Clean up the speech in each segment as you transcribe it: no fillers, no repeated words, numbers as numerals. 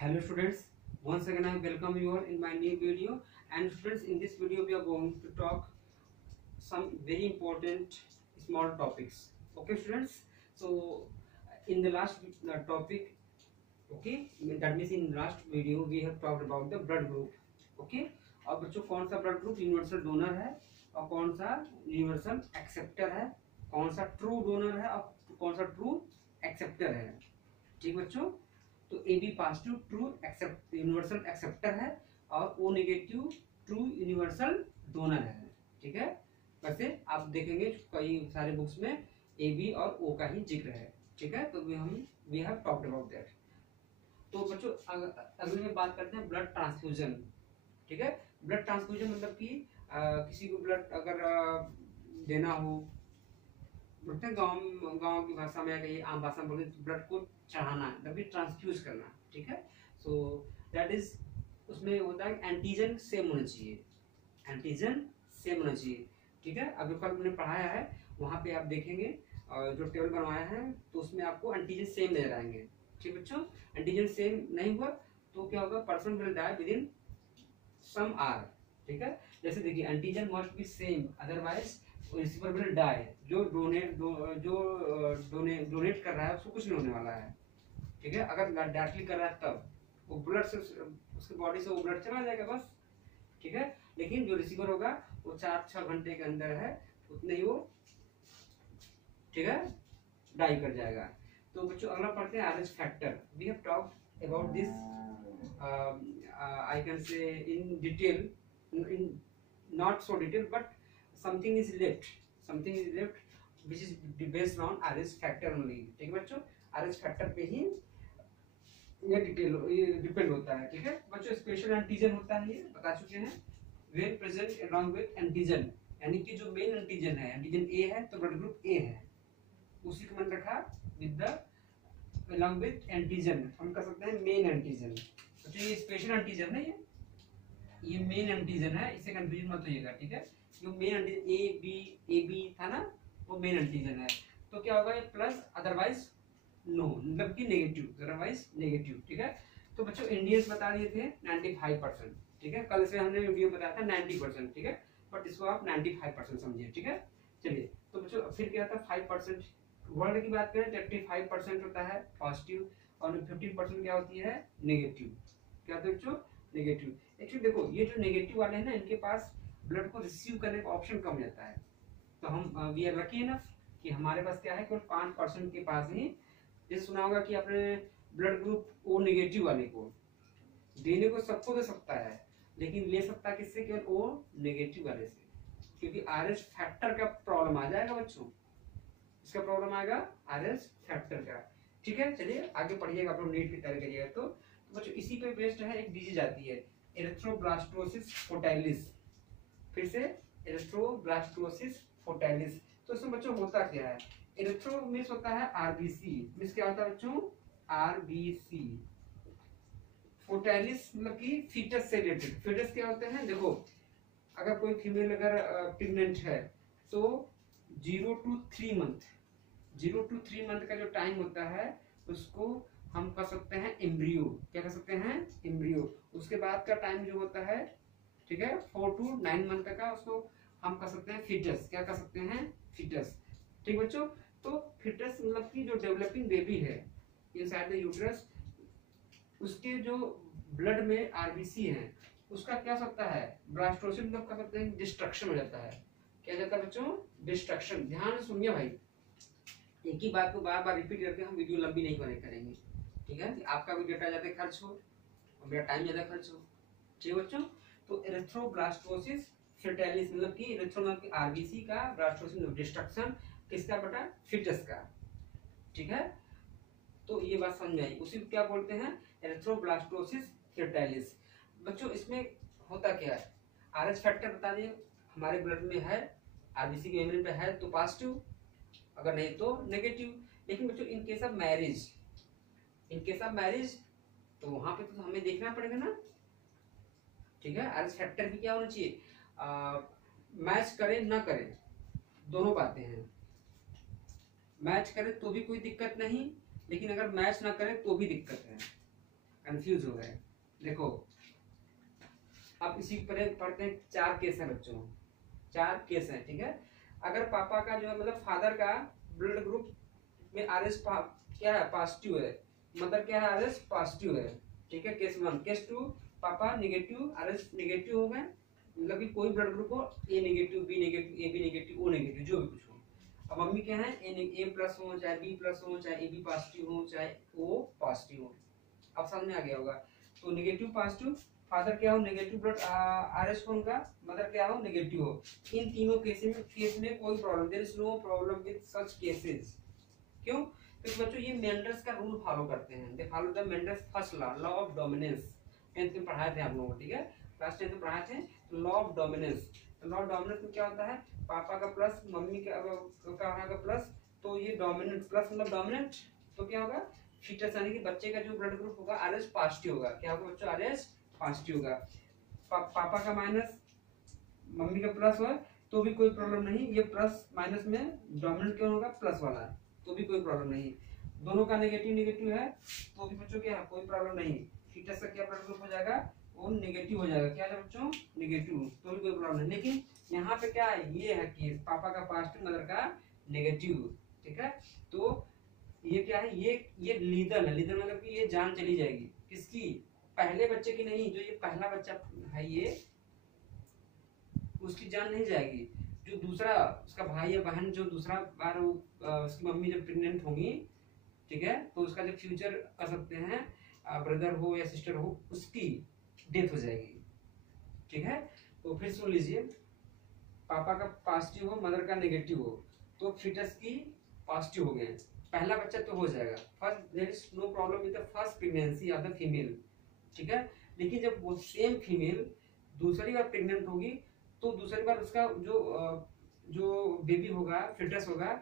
Hello students, once again I welcome you all in my new video. And students, in this video we are going to talk some very important small topics. Okay students, so in the last topic, okay, that means in last video we have talked about the blood group. Okay, और बच्चों कौन सा blood group universal donor है और कौन सा universal acceptor है, कौन सा ट्रू डोनर है और कौन सा ट्रू एक्सेप्टर है। ठीक बच्चों, तो A B positive true accept universal acceptor है और O negative true universal donor है। ठीक है, वैसे आप देखेंगे कई सारे बुक्स में ए बी और ओ का ही जिक्र है। ठीक है, तो we have talked about that. तो बच्चों अगले में बात करते हैं ब्लड ट्रांसफ्यूजन। ठीक है, ब्लड ट्रांसफ्यूजन मतलब कि किसी को ब्लड अगर देना हो, बोलते हैं गांव की भाषा में, कहीं आम भाषा में बोलते ब्लड को चढ़ाना, तभी ट्रांसफ्यूज करना। ठीक है, सो दैट इज, उसमें होता है एंटीजन सेम होना चाहिए, एंटीजन सेम होना चाहिए। ठीक है, अभी कल मैंने पढ़ाया है, वहाँ पे आप देखेंगे जो टेबल बनवाया है तो उसमें आपको एंटीजन सेम नजर आएंगे। ठीक बच्चों, एंटीजन सेम नहीं हुआ तो क्या होगा, person will die within some hour. ठीक है, जैसे देखिए antigen must be same otherwise receiver will die. जो डोनेट कर रहा है उसको कुछ नहीं होने वाला है। ठीक है, अगर डायरेक्टली कर रहा है तब वो ब्लड से, उसके बॉडी से वो ब्लड चला जाएगा बस। ठीक है, लेकिन जो रिसीवर होगा वो 4-6 घंटे के अंदर है उतने ही वो, ठीक है, डाई कर जाएगा। तो बच्चों अगला पढ़ते हैं Rh factor. We have talked about this I can say in detail, in not so detailed but something is left which is based on RH factor only। ठीक है बच्चों, RH factor पे ही ये डिपेंड होता है। ठीक है बच्चों, स्पेशल एंटीजन होता है, ये बता चुके हैं, when present along with antigen, यानी कि जो मेन एंटीजन है, एंटीजन ए है तो ब्लड ग्रुप ए है, उसी को मैंने रखा with the along with antigen, हम कर सकते हैं मेन एंटीजन। तो ये स्पेशल एंटीजन है, ये मेन एंटीजन है, इसे कंफ्यूजन मत होइएगा। ठीक है, जो मेन एंटीजन ए बी था ना, वो मेन एंटीजन है। तो क्या होगा, प्लस अदरवाइज नो, मतलब कि नेगेटिव, अदरवाइज नेगेटिव। ठीक है, तो बच्चों इंडियंस बता दिए थे 95%। ठीक है, कल से हमने वीडियो बताया था 90%। ठीक है, बट इसको आप 95% समझिए। ठीक है, चलिए तो बच्चों फिर क्या था 5%। वर्ल्ड की बात करें 35% होता है पॉजिटिव और 15% क्या होती है नेगेटिव। क्या होता है बच्चों, नेगेटिव। एक्चुअली देखो ये जो नेगेटिव वाले हैं ना, इनके पास ब्लड को रिसीव करने का ऑप्शन कम रहता है। तो हम वी आर लकी इनफ कि हमारे पास क्या है, केवल 5% के पास ही। जैसे सुना होगा कि आपने ब्लड ग्रुप ओ नेगेटिव वाले को देने को सबको दे सकता है, लेकिन ले सकता है किससे, केवल ओ नेगेटिव वाले से, क्योंकि आरएच फैक्टर का प्रॉब्लम आ जाएगा बच्चों, इसका प्रॉब्लम आएगा आरएच फैक्टर का। ठीक है, चलिए आगे पढ़िएगा, आप लोग नीट की तैयारी करिएगा। तो बच्चों इसी पे बेस्ड है, एक डिजीज आती है एरिथ्रोब्लास्टोसिस फोटाइलिस। फिर से एरिथ्रोब्लास्टोसिस फोटाइलिस। तो इसमें बच्चों होता क्या है, एरिथ्रो मींस होता है आरबीसी, मींस क्या होता है बच्चों, आरबीसी। फोटाइलिस मतलब कि फीटस से रिलेटेड। फीटस क्या होते हैं, देखो अगर कोई फीमेल अगर प्रेग्नेंट है तो 0 to 3 मंथ का जो टाइम होता है उसको हम कर सकते हैं एम्ब्रियो। क्या कर सकते हैं, एम्ब्रियो। उसके बाद का टाइम जो होता है, ठीक है, 4 to 9 मंथ का, उसको हम कर सकते हैं फीटस। क्या कर सकते हैं, फीटस। ठीक बच्चों, तो फीटस मतलब कि जो डेवलपिंग बेबी है इनसाइड द यूट्रस, उसके जो ब्लड में आरबीसी है उसका क्या सकता है, ब्लास्टोसिस मतलब कर सकते हैं डिस्ट्रक्शन हो जाता है। क्या जाता है बच्चों, डिस्ट्रक्शन। ध्यान से सुनिए भाई, एक ही बात को बार बार रिपीट करके हम वीडियो लंबी नहीं करेंगे। ठीक है, आपका भी डेटा ज्यादा खर्च हो और मेरा टाइम ज्यादा खर्च हो। ठीक है बच्चों, तो एरिथ्रोब्लास्टोसिस फोटाइलिस मतलब कि एरिथ्रो मतलब कि आरबीसी का, ब्लास्टोसिस मतलब डिस्ट्रक्शन किसका बेटा, फीटस का। ठीक है, तो ये बात समझ आई, उसी को क्या बोलते हैं, एरिथ्रोब्लास्टोसिस फोटाइलिस। बच्चों इसमें होता क्या है, आरएच फैक्टर बता दिए, हमारे ब्लड में है, आरबीसी के मेम्ब्रेन पे है तो पॉजिटिव, अगर नहीं तो नेगेटिव। लेकिन बच्चों इन केस ऑफ मैरिज तो वहां पे तो हमें देखना पड़ेगा ना। ठीक है, आरएच फैक्टर भी क्या होना चाहिए, मैच करे ना करे, दोनों बातें हैं। मैच करे तो भी कोई दिक्कत नहीं, लेकिन अगर मैच ना करे तो भी दिक्कत है। कंफ्यूज हो गए। देखो अब इसी पर पढ़ते हैं, 4 केस है बच्चों, 4 केस है, ठीक है। अगर पापा का जो है मतलब फादर का ब्लड ग्रुप में आरएस क्या है, पॉजिटिव है, मदर क्या है, आरएस पॉजिटिव है, ठीक है। केस 1। केस 2 पापा नेगेटिव, आरएस नेगेटिव हो गए, मतलब कि कोई ब्लड ग्रुप हो, A negative, B negative, A B negative, O negative, जो भी कुछ हो। अब मम्मी क्या है, ए प्लस हो, चाहे बी प्लस हो, चाहे ए बी पॉजिटिव हो, चाहे ओ पॉजिटिव हो। अब समझ में आ गया होगा। तो नेगेटिव पॉजिटिव, फादर क्या हो नेगेटिव ब्लड आरएस हो उनका, मदर क्या हो नेगेटिव हो। इन तीनों केस में कोई problem, there is no problem with such cases. क्यों? क्योंकि बच्चों ये मेंडल्स का रूल फॉलो करते हैं, they follow the Mendel's first law, law of dominance. 10th में पढ़ाए थे आप लोगों को, ठीक है, क्लास 10th में पढ़ाए थे लॉ ऑफ डोमिनेंस। तो लॉ ऑफ डोमिनेंस में क्या होता है, पापा का प्लस मम्मी का होगा प्लस, तो ये डोमिनेंट प्लस मतलब डोमिनेंट, तो क्या होगा, फीटस यानी कि बच्चे का जो ब्लड ग्रुप होगा आरएस पॉजिटिव होगा। क्या होगा बच्चों, आरएस पॉजिटिव होगा। पापा का माइनस मम्मी का प्लस हो तो भी कोई प्रॉब्लम नहीं, ये प्लस माइनस में डोमिनेंट क्यों होगा, प्लस वाला है, तो भी कोई प्रॉब्लम नहीं। दोनों का नेगेटिव नेगेटिव है तो भी बच्चों क्या है, कोई प्रॉब्लम नहीं। फीटस का क्या ब्लड ग्रुप हो जाएगा, वो नेगेटिव हो जाएगा, क्या है बच्चों, नेगेटिव, तो भी कोई प्रॉब्लम नहीं। लेकिन यहाँ पे क्या है, ये है कि पापा का पॉजिटिव, मदर का नेगेटिव, ठीक है। तो ये क्या है, ये लीदर है, लीदर मतलब कि ये जान चली जाएगी, किसकी, पहले बच्चे की नहीं, जो ये पहला बच्चा है ये उसकी जान नहीं जाएगी। जो दूसरा उसका भाई या बहन जो दूसरा बार उसकी मम्मी जब प्रेग्नेंट होगी, ठीक है, तो उसका जो फ्यूचर कर सकते हैं ब्रदर हो या सिस्टर हो, उसकी डेथ हो जाएगी, ठीक है। तो फिर सुन लीजिए, पापा का पॉजिटिव हो, मदर का नेगेटिव हो, तो फीटस की पॉजिटिव हो गए, पहला बच्चा तो हो जाएगा। First there is no problem with the first pregnancy of the female, ठीक है। लेकिन जब वो सेम फीमेल दूसरी बार प्रेग्नेंट होगी, तो दूसरी बार उसका जो बेबी होगा, फिटस होगा,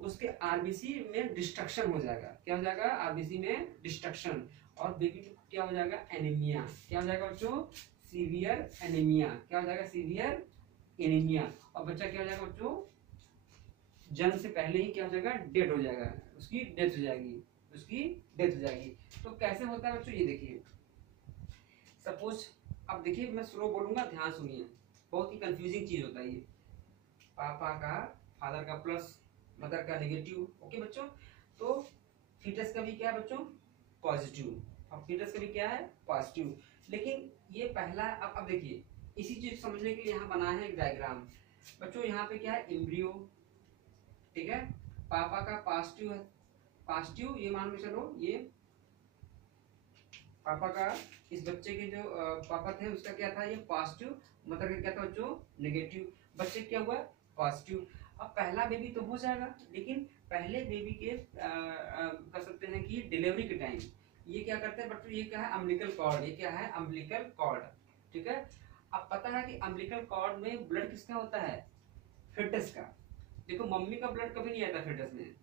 उसके आरबीसी में डिस्ट्रक्शन हो जाएगा। क्या हो जाएगा, आरबीसी में डिस्ट्रक्शन, और बेबी क्या हो जाएगा, एनीमिया। क्या हो जाएगा बच्चों, सीवियर एनीमिया। क्या हो जाएगा, सीवियर एनीमिया। और बच्चा क्या हो जाएगा बच्चों, जन्म से पहले ही क्या हो जाएगा, डेड हो जाएगा, उसकी डेथ हो जाएगी, उसकी डेथ हो जाएगी। तो कैसे होता है बच्चों, ये देखिए, सपोज, अब देखिए मैं स्लो बोलूंगा, ध्यान सुनिए, बहुत ही कंफ्यूजिंग चीज होता है ये। पापा का, फादर का प्लस, मदर का नेगेटिव, ओके बच्चों। तो फीटस का भी क्या है बच्चों, पॉजिटिव, अब फीटस का भी क्या है, पॉजिटिव। लेकिन ये पहला, अब देखिए, इसी चीज समझने के लिए यहाँ बना है एक डायग्राम बच्चों। यहाँ पे क्या है, एम्ब्रियो, ठीक है, पापा का पॉजिटिव है, पॉजिटिव, ये मान के चलो, ये पापा का, इस बच्चे के जो पापा थे उसका क्या था, ये पॉजिटिव, मदर का क्या था बच्चों, नेगेटिव। बच्चे क्या हुआ, पॉजिटिव। अब पहला बेबी तो हो जाएगा, लेकिन पहले बेबी के कर सकते हैं कि डिलीवरी के टाइम ये क्या करते हैं बच्चों, ये क्या है, अम्बिलिकल कॉर्ड, ये क्या है, अम्बिलिकल कॉर्ड, ठीक है। अब पता है कि अम्बिलिकल कॉर्ड में ब्लड किसका होता है, फिटस का। देखो मम्मी का ब्लड कभी नहीं आता फिटस में,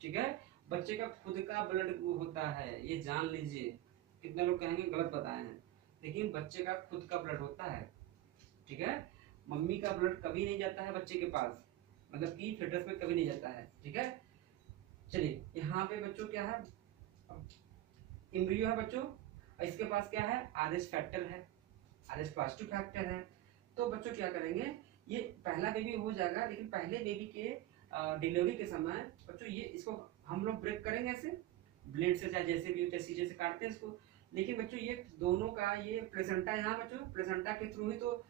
ठीक है, बच्चे का खुद का ब्लड होता है, ये जान लीजिए। कितने लोग कहेंगे गलत बताए हैं, लेकिन बच्चे का खुद का ब्लड होता है, ठीक है। मम्मी का ब्लड कभी नहीं जाता है बच्चे के पास, मतलब कि फिटस में कभी नहीं जाता है, ठीक है। चलिए यहाँ पे बच्चों क्या है, एम्ब्रियो है बच्चों, इसके पास क्या है, आरएस फैक्टर है, आरएस पॉजिटिव फैक्टर है। तो बच्चों क्या करेंगे, ये पहला बेबी हो जाएगा, लेकिन पहले बेबी के डिलीवरी के समय बच्चों ये इसको हम लोग ब्रेक करेंगे ऐसे ब्लेड से, चाहे जैसे भी सीजे से काटते हैं इसको। लेकिन बच्चों ये दोनों का ये प्लेसेंटा, यहाँ बच्चों प्लेसेंटा के थ्रू ही तो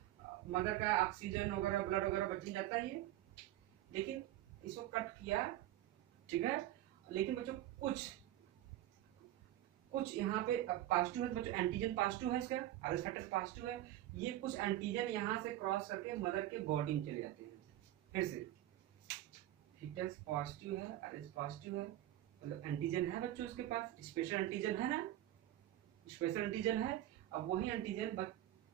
मदर का ऑक्सीजन वगैरह ब्लड वगैरह बच जाता है ये। लेकिन इसको कट किया, ठीक है, लेकिन बच्चों कुछ यहाँ पे पॉजिटिव है बच्चों, एंटीजन पॉजिटिव है इसका, आरएस फैक्टर पॉजिटिव है, ये कुछ एंटीजन यहाँ से क्रॉस करके मदर के बॉडी में चले जाते हैं। फिर से फीटस पॉजिटिव है, आरएस पॉजिटिव है, मतलब एंटीजन है बच्चों उसके पास, स्पेशल एंटीजन है ना, स्पेशल एंटीजन है। अब वही एंटीजन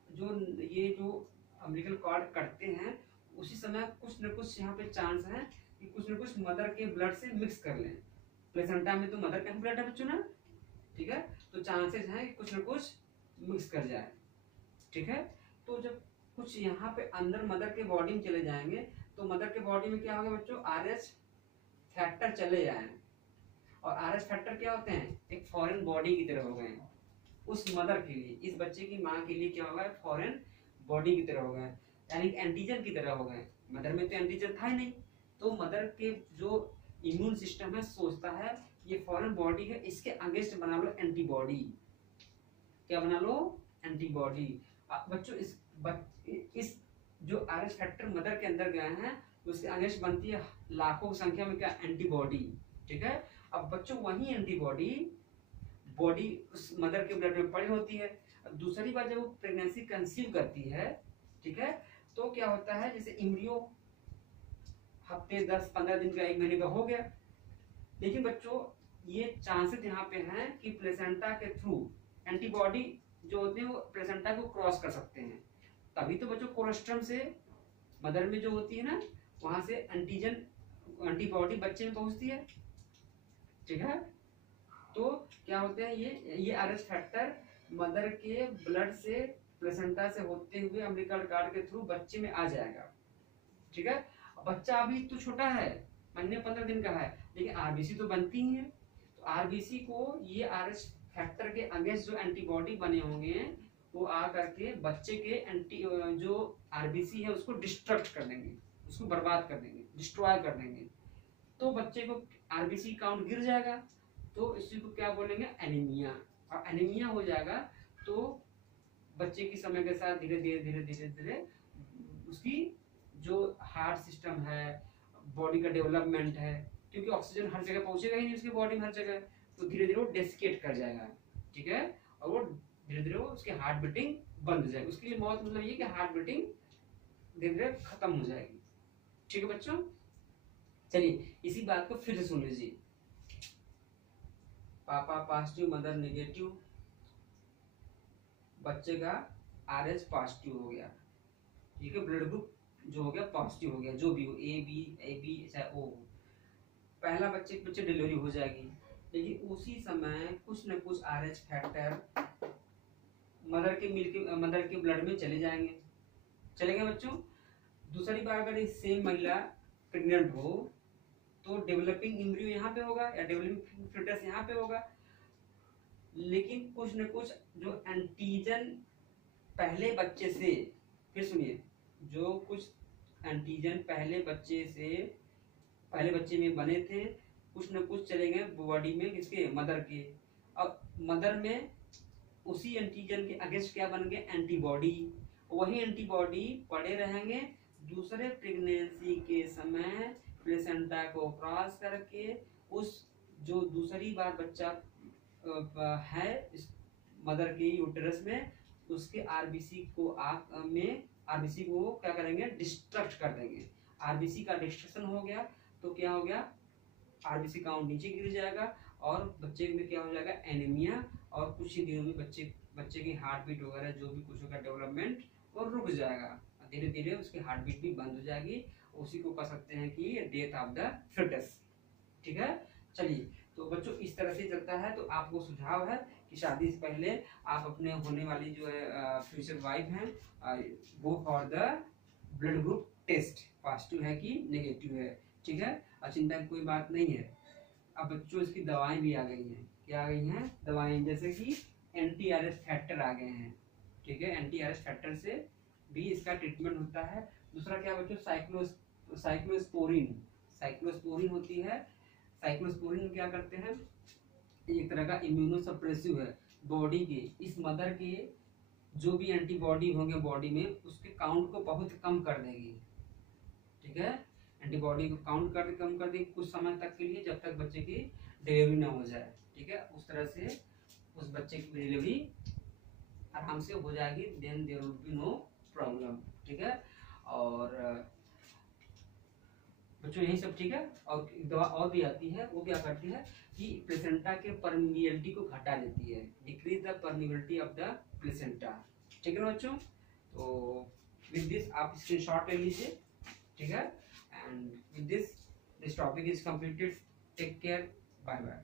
जो ये जो अम्बिलिकल कॉर्ड कटते हैं उसी समय कुछ न कुछ यहाँ पे चांस है कि कुछ न कुछ मदर के ब्लड से मिक्स कर लें। प्लेसेंटा में तो मदर का ब्लड है बच्चों ना, ठीक है, तो चांसेस हैं कि कुछ न कुछ मिक्स कर जाए, ठीक है। तो जब कुछ यहाँ पे अंदर मदर के बॉडी में चले जाएंगे, तो मदर के बॉडी में क्या होगा बच्चों, आरएस फैक्टर चले जाए, और आरएच फैक्टर क्या होते हैं, एक फॉरेन बॉडी की तरह हो गए हैं उस मदर के लिए, इस बच्चे की माँ के लिए क्या होगा, फॉरेन बॉडी की तरह हो गए, यानी एंटीजन की तरह हो गए। मदर में तो एंटीजन था ही नहीं, तो मदर के जो इम्यून सिस्टम है सोचता है ये फॉरेन बॉडी है, इसके अगेंस्ट बना लो एंटीबॉडी। क्या बना लो, एंटीबॉडी। बच्चों इस जो आरएच फैक्टर मदर के अंदर गए हैं उसके अगेंस्ट बनती है लाखों की संख्या में क्या, एंटीबॉडी। ठीक है, अब बच्चों वही एंटीबॉडी बॉडी उस मदर के ब्लड में पड़ी होती है। दूसरी बात, जब वो प्रेगनेंसी कंसीव करती है, ठीक है, तो क्या होता है, जैसे इम्ब्रियो हफ्ते 10-15 दिन का, 1 महीने का हो गया, लेकिन बच्चों ये चांसेस यहाँ पे हैं कि प्लेसेंटा के थ्रू एंटीबॉडी जो होते हैं वो प्लेसेंटा को क्रॉस कर सकते हैं। तभी तो बच्चों कोलोस्ट्रम से मदर में जो होती है ना, वहां से एंटीजन एंटीबॉडी बच्चे में पहुंचती है। ठीक है, तो क्या होते हैं, ये आरएच फैक्टर मदर के ब्लड से प्लेसेंटा से होते हुए अम्बिलिकल कार्ड के थ्रू बच्चे में आ जाएगा। ठीक है, बच्चा अभी तो छोटा है, महीने 15 दिन का है, लेकिन आरबीसी तो बनती ही है। तो आरबीसी को ये आरएच फैक्टर के अगेंस्ट जो एंटीबॉडी बने होंगे वो आ करके बच्चे के एंटी जो आरबीसी है उसको डिस्ट्रक्ट कर देंगे, उसको बर्बाद कर देंगे, डिस्ट्रॉय कर देंगे। तो बच्चे को आरबीसी काउंट गिर जाएगा, तो इसी को क्या बोलेंगे, एनीमिया। और एनीमिया हो जाएगा तो बच्चे की समय के साथ धीरे धीरे उसकी जो हार्ट सिस्टम है, बॉडी का डेवलपमेंट है, क्योंकि ऑक्सीजन हर जगह पहुंचेगा ही नहीं उसकी बॉडी में हर जगह, तो धीरे धीरे वो डेस्केट कर जाएगा। ठीक है, और वो धीरे धीरे उसकी हार्ट बीटिंग बंद हो जाएगी। उसके लिए मौत मतलब ये कि हार्ट बीटिंग धीरे धीरे खत्म हो जाएगी। ठीक है बच्चों, चलिए इसी बात को फिर से सुन लीजिए। पापा पॉजिटिव, मदर नेगेटिव, बच्चे का आरएच पॉजिटिव हो गया। ठीक है, ब्लड ग्रुप जो हो गया पॉजिटिव हो गया, जो भी हो, ए बी चाहे ओ हो, पहला बच्चे डिलीवरी हो जाएगी, लेकिन उसी समय कुछ न कुछ आरएच फैक्टर मदर के ब्लड में चले जाएंगे बच्चों। दूसरी बार अगर इस सेम महिला प्रेग्नेंट हो तो डेवलपिंग एम्ब्रियो यहाँ पे होगा या डेवलपिंग फीटस यहाँ पे होगा, लेकिन कुछ न कुछ जो एंटीजन पहले बच्चे से, फिर सुनिए, जो कुछ एंटीजन पहले बच्चे में बने थे कुछ न कुछ चले गए बॉडी में, किसके, मदर के। अब मदर में उसी एंटीजन के अगेंस्ट क्या बन गए, एंटीबॉडी। वही एंटीबॉडी पड़े रहेंगे दूसरे प्रेगनेंसी के समय प्लेसेंटा को क्रॉस करके उस जो दूसरी बार बच्चा है इस मदर के यूटेरस में, उसके आरबीसी को क्या करेंगे, डिस्ट्रक्ट कर देंगे। आरबीसी का डिस्ट्रक्शन हो गया तो क्या हो गया, आरबीसी काउंट नीचे गिर जाएगा और बच्चे में क्या हो जाएगा, एनीमिया, और कुछ ही दिनों में बच्चे की हार्ट बीट वगैरह जो भी कुछ होगा डेवलपमेंट वो रुक जाएगा, धीरे धीरे उसकी हार्ट बीट भी बंद हो जाएगी। उसी को कह सकते हैं कि डेथ ऑफ द फीटस। ठीक है, चलिए तो बच्चों इस तरह से चलता है। तो आपको सुझाव है कि शादी से पहले आप अपने होने वाली जो है फ्यूचर वाइफ हैं, go for the blood group test, positive है कि नेगेटिव है। ठीक है, और चिंता की कोई बात नहीं है। अब बच्चों इसकी दवाएं भी आ गई हैं, क्या आ गई हैं, दवाएं, जैसे कि एंटी आरएच फैक्टर आ गए हैं। ठीक है, एंटी आरएच फैक्टर से भी इसका ट्रीटमेंट होता है। दूसरा क्या बच्चों, साइक्लोस्पोरिन होती है। साइक्लोस्पोरिन क्या करते हैं, एक तरह का इम्यूनोसप्रेसिव है, बॉडी के इस मदर के जो भी एंटीबॉडी होंगे बॉडी में उसके काउंट को बहुत कम कर देगी। ठीक है, एंटीबॉडी को काउंट कम कर देगी कुछ समय तक के लिए, जब तक बच्चे की डिलीवरी ना हो जाए। ठीक है, उस तरह से उस बच्चे की डिलीवरी आराम से हो जाएगी, then there will be no problem. ठीक है, और बच्चों यही सब। ठीक है, और एक दवा और भी आती है, वो क्या करती है कि प्लेसेंटा के परमिबिलिटी को घटा देती है, decrease the permeability of the placenta. ठीक है ना बच्चों, तो विद दिस आप स्क्रीनशॉट ले लीजिए। ठीक है, and with this topic is completed. Take care, bye bye.